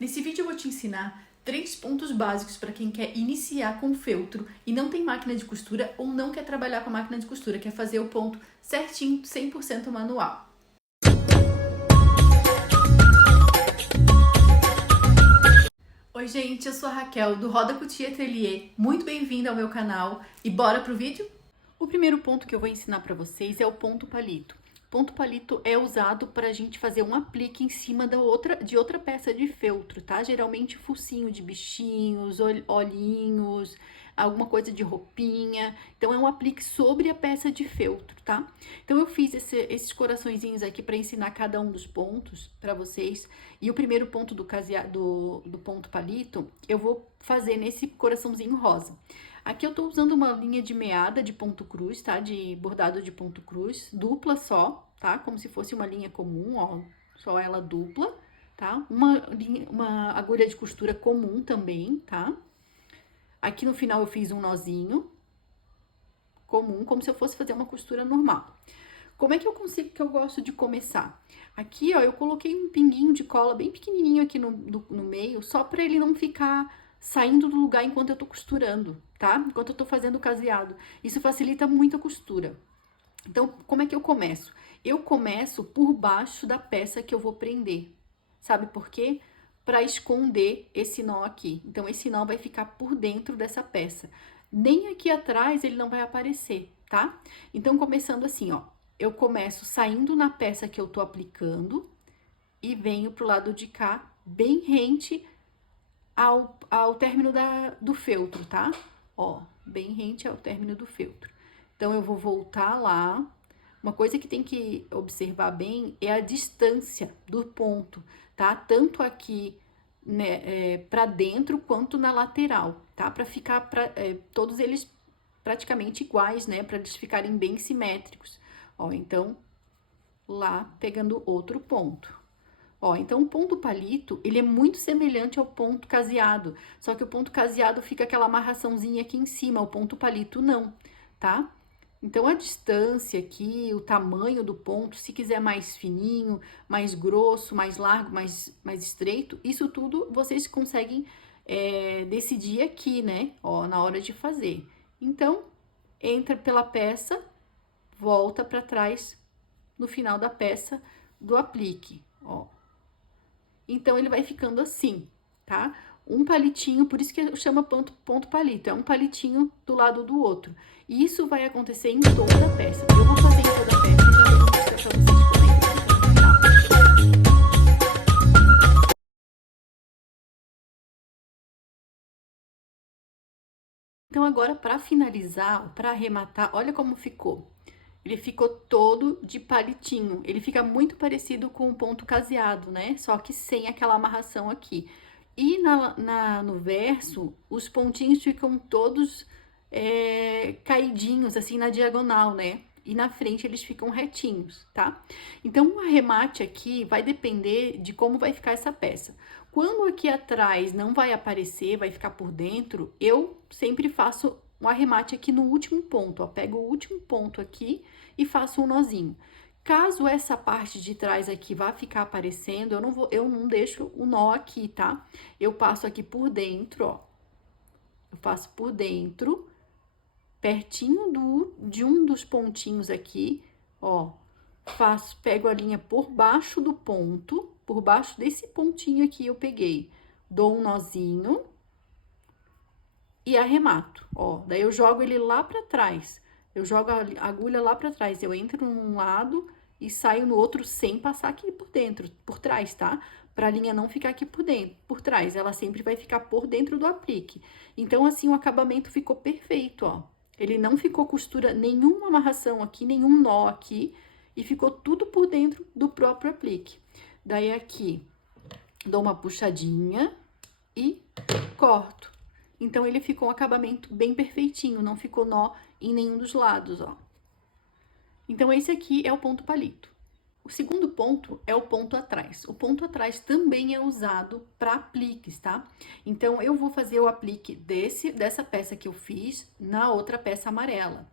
Nesse vídeo eu vou te ensinar 3 pontos básicos para quem quer iniciar com feltro e não tem máquina de costura ou não quer trabalhar com a máquina de costura, quer fazer o ponto certinho, 100% manual. Oi gente, eu sou a Raquel do Roda Couture Atelier, muito bem-vinda ao meu canal e bora pro vídeo? O primeiro ponto que eu vou ensinar para vocês é o ponto palito. Ponto palito é usado para a gente fazer um aplique em cima de outra peça de feltro, tá? Geralmente focinho de bichinhos, olhinhos, alguma coisa de roupinha. Então, é um aplique sobre a peça de feltro, tá? Então, eu fiz esses coraçõezinhos aqui para ensinar cada um dos pontos para vocês. E o primeiro ponto do ponto palito, eu vou fazer nesse coraçãozinho rosa. Aqui eu tô usando uma linha de meada de ponto cruz, tá? De bordado de ponto cruz, dupla só, tá? Como se fosse uma linha comum, ó, só ela dupla, tá? Uma agulha de costura comum também, tá? Aqui no final eu fiz um nozinho comum, como se eu fosse fazer uma costura normal. Como é que eu gosto de começar? Aqui, ó, eu coloquei um pinguinho de cola bem pequenininho aqui no meio, só pra ele não ficar saindo do lugar enquanto eu tô costurando, tá? Enquanto eu tô fazendo o caseado. Isso facilita muito a costura. Então, como é que eu começo? Eu começo por baixo da peça que eu vou prender. Sabe por quê? Para esconder esse nó aqui. Então, esse nó vai ficar por dentro dessa peça. Nem aqui atrás ele não vai aparecer, tá? Então, começando assim, ó. Eu começo saindo na peça que eu tô aplicando e venho pro lado de cá, bem rente ao término do feltro, tá? Ó, bem rente ao término do feltro. Então, eu vou voltar lá. Uma coisa que tem que observar bem é a distância do ponto, tá? Tanto aqui, né, pra dentro quanto na lateral, tá? Pra ficar todos eles praticamente iguais, né? Pra eles ficarem bem simétricos. Ó, então, lá pegando outro ponto. Ó, então o ponto palito, ele é muito semelhante ao ponto caseado, só que o ponto caseado fica aquela amarraçãozinha aqui em cima, o ponto palito não, tá? Então, a distância aqui, o tamanho do ponto, se quiser mais fininho, mais grosso, mais largo, mais estreito, isso tudo vocês conseguem decidir aqui, né? Ó, na hora de fazer. Então, entra pela peça, volta para trás no final da peça do aplique, ó. Então, ele vai ficando assim, tá? Um palitinho, por isso que chama ponto palito, é um palitinho do lado do outro. E isso vai acontecer em toda a peça. Eu vou fazer em toda a peça e já vou mostrar pra vocês como é que fica no final. Então, agora, para finalizar, para arrematar, olha como ficou. Ele ficou todo de palitinho. Ele fica muito parecido com o ponto caseado, né? Só que sem aquela amarração aqui. E no verso, os pontinhos ficam todos caidinhos, assim, na diagonal, né? E na frente eles ficam retinhos, tá? Então, o arremate aqui vai depender de como vai ficar essa peça. Quando aqui atrás não vai aparecer, vai ficar por dentro, eu sempre faço um arremate aqui no último ponto, ó. Pego o último ponto aqui e faço um nozinho. Caso essa parte de trás aqui vá ficar aparecendo, eu não deixo o nó aqui, tá? Eu passo aqui por dentro, ó. Eu faço por dentro, pertinho de um dos pontinhos aqui, ó. Pego a linha por baixo do ponto, por baixo desse pontinho aqui eu peguei. Dou um nozinho e arremato, ó. Daí eu jogo ele lá pra trás. Eu jogo a agulha lá pra trás. Eu entro num lado e saio no outro sem passar aqui por dentro, por trás, tá? Pra linha não ficar aqui por dentro, por trás. Ela sempre vai ficar por dentro do aplique. Então, assim, o acabamento ficou perfeito, ó. Ele não ficou costura, nenhuma amarração aqui, nenhum nó aqui. E ficou tudo por dentro do próprio aplique. Daí, aqui, dou uma puxadinha e corto. Então, ele ficou um acabamento bem perfeitinho, não ficou nó em nenhum dos lados, ó. Então, esse aqui é o ponto palito. O segundo ponto é o ponto atrás. O ponto atrás também é usado para apliques, tá? Então, eu vou fazer o aplique dessa peça que eu fiz na outra peça amarela.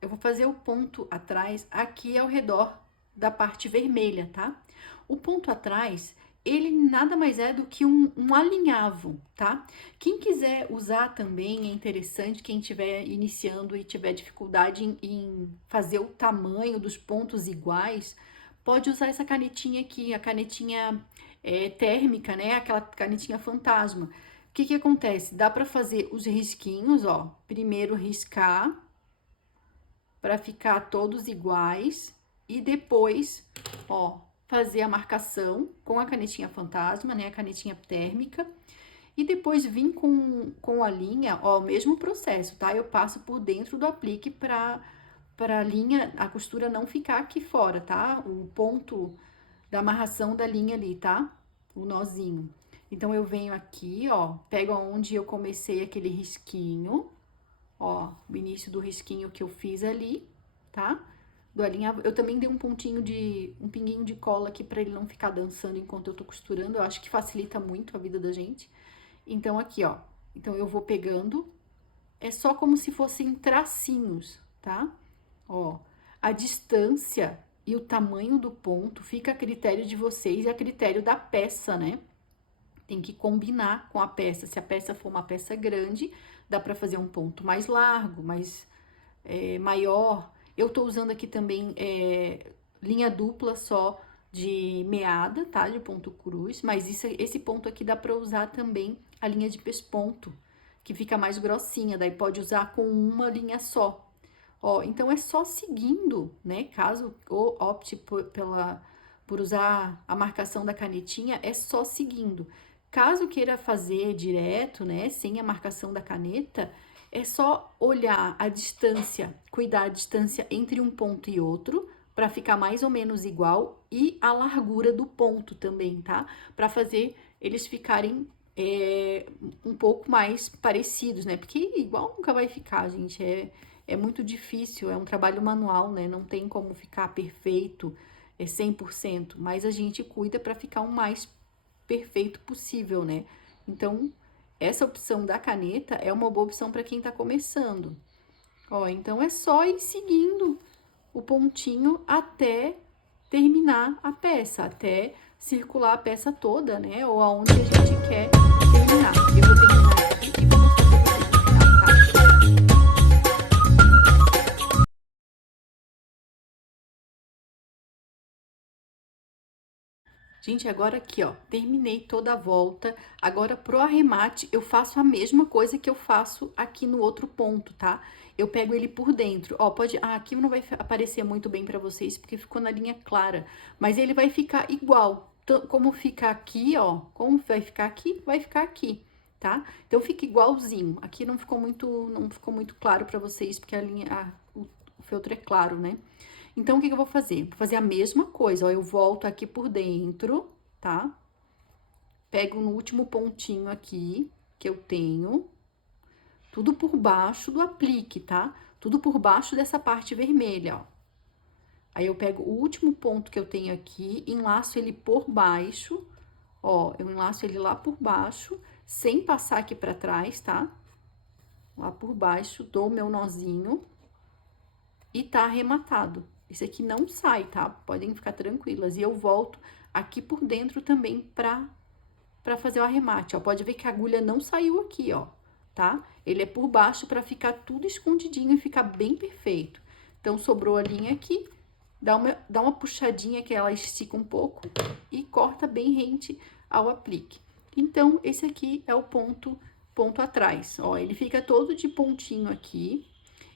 Eu vou fazer o ponto atrás aqui ao redor da parte vermelha, tá? O ponto atrás, ele nada mais é do que um alinhavo, tá? Quem quiser usar também é interessante, quem estiver iniciando e tiver dificuldade em fazer o tamanho dos pontos iguais, pode usar essa canetinha aqui, a canetinha térmica, né? Aquela canetinha fantasma. O que que acontece? Dá para fazer os risquinhos, ó. Primeiro riscar para ficar todos iguais e depois, ó, fazer a marcação com a canetinha fantasma, né, a canetinha térmica, e depois vir com a linha, ó, o mesmo processo, tá? Eu passo por dentro do aplique para a linha, a costura não ficar aqui fora, tá? O ponto da amarração da linha ali, tá? O nozinho. Então, eu venho aqui, ó, pego onde eu comecei aquele risquinho, ó, o início do risquinho que eu fiz ali, tá? Do alinhavo. Eu também dei um pinguinho de cola aqui pra ele não ficar dançando enquanto eu tô costurando. Eu acho que facilita muito a vida da gente. Então, aqui, ó. Então, eu vou pegando. É só como se fossem tracinhos, tá? Ó, a distância e o tamanho do ponto fica a critério de vocês e a critério da peça, né? Tem que combinar com a peça. Se a peça for uma peça grande, dá para fazer um ponto mais largo, mais maior. Eu tô usando aqui também linha dupla só de meada, tá? De ponto cruz, mas esse ponto aqui dá para usar também a linha de pesponto, que fica mais grossinha, daí pode usar com uma linha só. Ó, então é só seguindo, né? Caso opte por usar a marcação da canetinha, é só seguindo. Caso queira fazer direto, né, sem a marcação da caneta, é só olhar a distância, cuidar a distância entre um ponto e outro, para ficar mais ou menos igual, e a largura do ponto também, tá? Para fazer eles ficarem um pouco mais parecidos, né? Porque igual nunca vai ficar, gente. É muito difícil, é um trabalho manual, né? Não tem como ficar perfeito, 100%, mas a gente cuida para ficar o mais perfeito possível, né? Então, essa opção da caneta é uma boa opção para quem tá começando. Ó, então é só ir seguindo o pontinho até terminar a peça, até circular a peça toda, né? Ou aonde a gente quer terminar. Eu vou terminar aqui e vou mostrar pra vocês no final, tá? Gente, agora aqui, ó, terminei toda a volta. Agora, pro arremate, eu faço a mesma coisa que eu faço aqui no outro ponto, tá? Eu pego ele por dentro. Ó, pode... Ah, aqui não vai aparecer muito bem pra vocês, porque ficou na linha clara. Mas ele vai ficar igual. Como fica aqui, ó, como vai ficar aqui, tá? Então, fica igualzinho. Aqui não ficou muito claro pra vocês, porque o feltro é claro, né? Então, o que que eu vou fazer? Vou fazer a mesma coisa, ó, eu volto aqui por dentro, tá? Pego no último pontinho aqui, que eu tenho, tudo por baixo do aplique, tá? Tudo por baixo dessa parte vermelha, ó. Aí, eu pego o último ponto que eu tenho aqui, enlaço ele por baixo, ó, eu enlaço ele lá por baixo, sem passar aqui pra trás, tá? Lá por baixo, dou o meu nozinho e tá arrematado. Esse aqui não sai, tá? Podem ficar tranquilas. E eu volto aqui por dentro também pra fazer o arremate, ó. Pode ver que a agulha não saiu aqui, ó, tá? Ele é por baixo pra ficar tudo escondidinho e ficar bem perfeito. Então, sobrou a linha aqui, dá uma puxadinha que ela estica um pouco e corta bem rente ao aplique. Então, esse aqui é o ponto atrás, ó. Ele fica todo de pontinho aqui.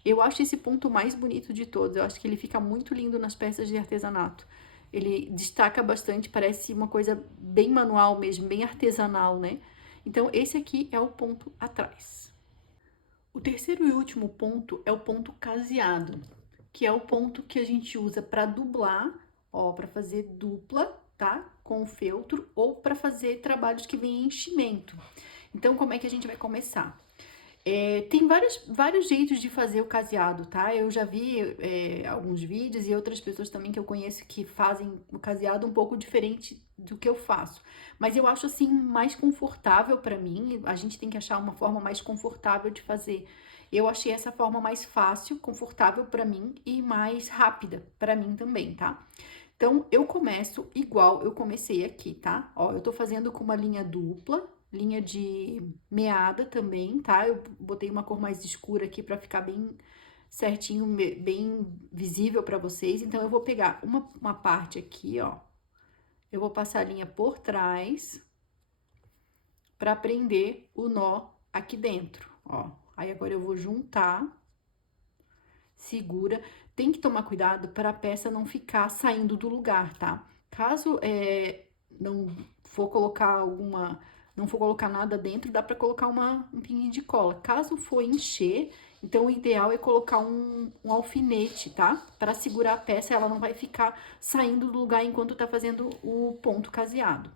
Eu acho esse ponto mais bonito de todos. Eu acho que ele fica muito lindo nas peças de artesanato. Ele destaca bastante, parece uma coisa bem manual mesmo, bem artesanal, né? Então, esse aqui é o ponto atrás. O terceiro e último ponto é o ponto caseado, que é o ponto que a gente usa para dublar, ó, para fazer dupla, tá? Com o feltro, ou para fazer trabalhos que vêm em enchimento. Então, como é que a gente vai começar? Tem vários jeitos de fazer o caseado, tá? Eu já vi alguns vídeos e outras pessoas também que eu conheço que fazem o caseado um pouco diferente do que eu faço. Mas eu acho, assim, mais confortável pra mim. A gente tem que achar uma forma mais confortável de fazer. Eu achei essa forma mais fácil, confortável pra mim e mais rápida pra mim também, tá? Então, eu começo igual eu comecei aqui, tá? Ó, eu tô fazendo com uma linha dupla, linha de meada também, tá? Eu botei uma cor mais escura aqui pra ficar bem certinho, bem visível pra vocês. Então, eu vou pegar uma parte aqui, ó. Eu vou passar a linha por trás pra prender o nó aqui dentro, ó. Aí, agora eu vou juntar, segura. Tem que tomar cuidado para a peça não ficar saindo do lugar, tá? Caso não for colocar não for colocar nada dentro, dá para colocar um pinguinho de cola. Caso for encher, então o ideal é colocar um alfinete, tá? Para segurar a peça, ela não vai ficar saindo do lugar enquanto tá fazendo o ponto caseado.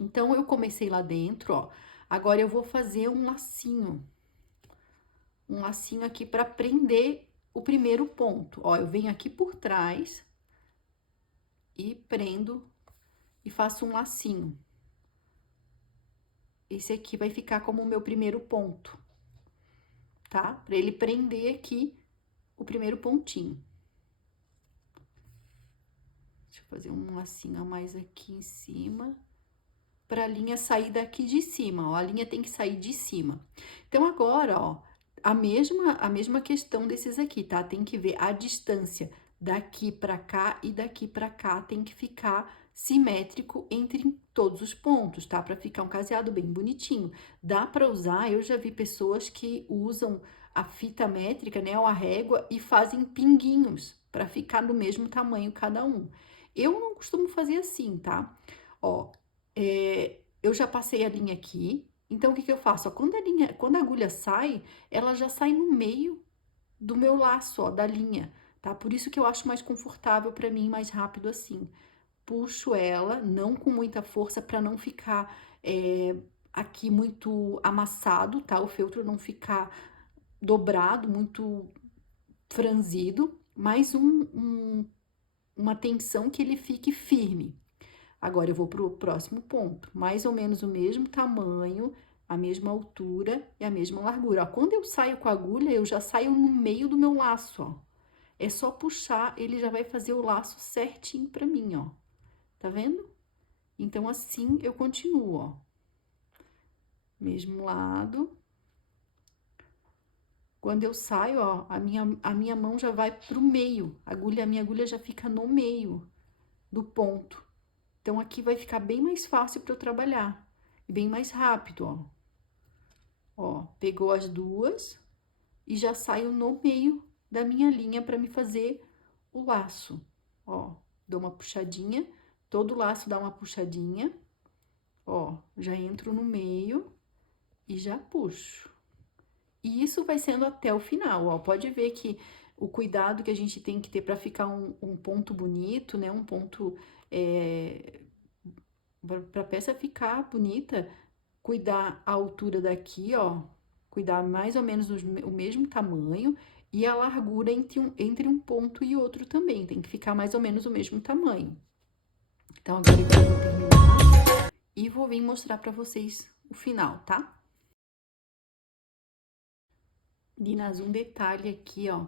Então, eu comecei lá dentro, ó. Agora, eu vou fazer um lacinho aqui para prender o primeiro ponto. Ó, eu venho aqui por trás e prendo e faço um lacinho. Esse aqui vai ficar como o meu primeiro ponto, tá? Para ele prender aqui o primeiro pontinho. Deixa eu fazer um lacinho a mais aqui em cima, para a linha sair daqui de cima, ó. A linha tem que sair de cima. Então, agora, ó, a mesma questão desses aqui, tá? Tem que ver a distância daqui pra cá e daqui pra cá, tem que ficar simétrico entre todos os pontos, tá? Pra ficar um caseado bem bonitinho. Dá pra usar, eu já vi pessoas que usam a fita métrica, né, ou a régua, e fazem pinguinhos pra ficar do mesmo tamanho cada um. Eu não costumo fazer assim, tá? Ó, eu já passei a linha aqui, então, o que que eu faço? Ó, quando a agulha sai, ela já sai no meio do meu laço, ó, da linha, tá? Por isso que eu acho mais confortável pra mim, mais rápido assim. Puxo ela, não com muita força, pra não ficar aqui muito amassado, tá? O feltro não ficar dobrado, muito franzido, mas uma tensão que ele fique firme. Agora, eu vou pro próximo ponto, mais ou menos o mesmo tamanho, a mesma altura e a mesma largura. Ó, quando eu saio com a agulha, eu já saio no meio do meu laço, ó. É só puxar, ele já vai fazer o laço certinho pra mim, ó. Tá vendo? Então, assim, eu continuo, ó. Mesmo lado. Quando eu saio, ó, a minha mão já vai pro meio. A minha agulha já fica no meio do ponto. Então, aqui vai ficar bem mais fácil para eu trabalhar. E bem mais rápido, ó. Ó, pegou as duas e já saio no meio da minha linha para me fazer o laço. Ó, dou uma puxadinha, todo laço dá uma puxadinha. Ó, já entro no meio e já puxo. E isso vai sendo até o final, ó. Pode ver que o cuidado que a gente tem que ter para ficar um ponto bonito, né? Um ponto para a peça ficar bonita, cuidar a altura daqui, ó, cuidar mais ou menos o mesmo tamanho e a largura entre um ponto e outro também, tem que ficar mais ou menos o mesmo tamanho. Então, agora eu vou terminar e vou vir mostrar pra vocês o final, tá? Meninas, um detalhe aqui, ó,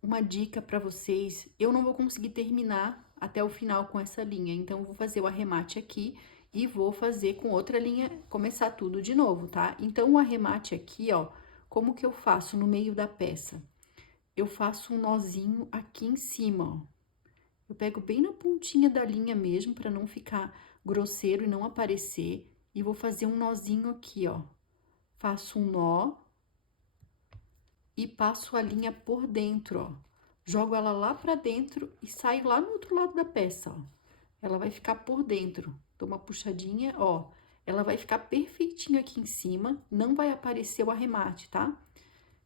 uma dica pra vocês, eu não vou conseguir terminar até o final com essa linha, então eu vou fazer o arremate aqui e vou fazer com outra linha, começar tudo de novo, tá? Então, o arremate aqui, ó, como que eu faço no meio da peça? Eu faço um nozinho aqui em cima, ó. Eu pego bem na pontinha da linha mesmo, pra não ficar grosseiro e não aparecer, e vou fazer um nozinho aqui, ó. Faço um nó e passo a linha por dentro, ó. Jogo ela lá pra dentro e saio lá no outro lado da peça, ó. Ela vai ficar por dentro. Dou uma puxadinha, ó. Ela vai ficar perfeitinho aqui em cima, não vai aparecer o arremate, tá?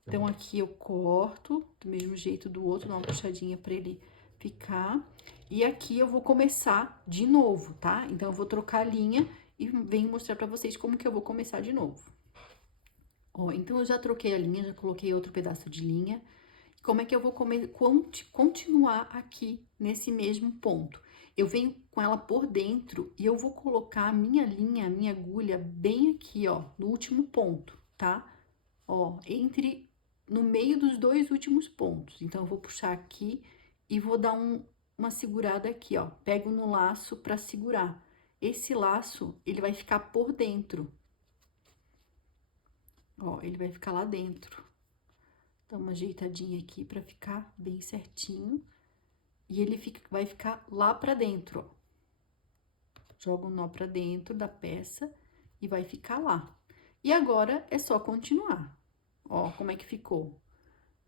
Então, aqui eu corto do mesmo jeito do outro, dou uma puxadinha pra ele ficar. E aqui eu vou começar de novo, tá? Então, eu vou trocar a linha e venho mostrar pra vocês como que eu vou começar de novo. Ó, então, eu já troquei a linha, já coloquei outro pedaço de linha. Como é que eu vou continuar aqui nesse mesmo ponto? Eu venho com ela por dentro e eu vou colocar a minha linha, a minha agulha bem aqui, ó, no último ponto, tá? Ó, no meio dos dois últimos pontos. Então, eu vou puxar aqui e vou dar uma segurada aqui, ó. Pego no laço pra segurar. Esse laço, ele vai ficar por dentro. Ó, ele vai ficar lá dentro. Dá uma ajeitadinha aqui pra ficar bem certinho. E ele vai ficar lá pra dentro, ó. Joga o nó pra dentro da peça e vai ficar lá. E agora é só continuar. Ó, como é que ficou?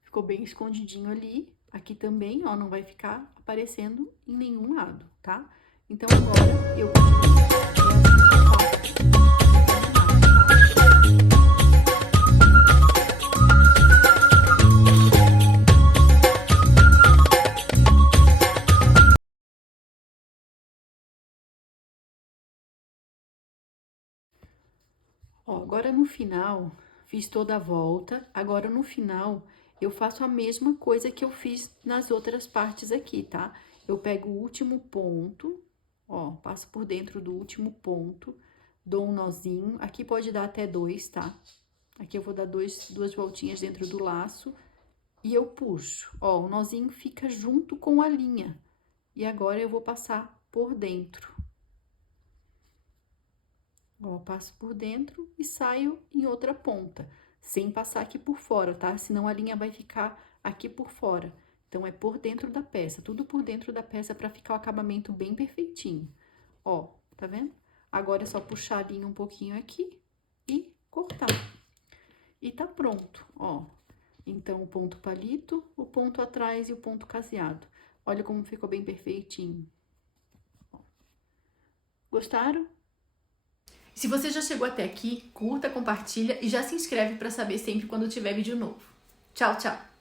Ficou bem escondidinho ali. Aqui também, ó, não vai ficar aparecendo em nenhum lado, tá? Então, agora eu Ó, agora no final, fiz toda a volta. Agora no final, eu faço a mesma coisa que eu fiz nas outras partes aqui, tá? Eu pego o último ponto, ó, passo por dentro do último ponto, dou um nozinho. Aqui pode dar até 2, tá? Aqui eu vou dar duas voltinhas dentro do laço e eu puxo. Ó, o nozinho fica junto com a linha. E agora eu vou passar por dentro. Ó, passo por dentro e saio em outra ponta, sem passar aqui por fora, tá? Senão a linha vai ficar aqui por fora. Então, é por dentro da peça, tudo por dentro da peça pra ficar o acabamento bem perfeitinho. Ó, tá vendo? Agora é só puxar a linha um pouquinho aqui e cortar. E tá pronto, ó. Então, o ponto palito, o ponto atrás e o ponto caseado. Olha como ficou bem perfeitinho. Gostaram? Se você já chegou até aqui, curta, compartilha e já se inscreve para saber sempre quando tiver vídeo novo. Tchau, tchau!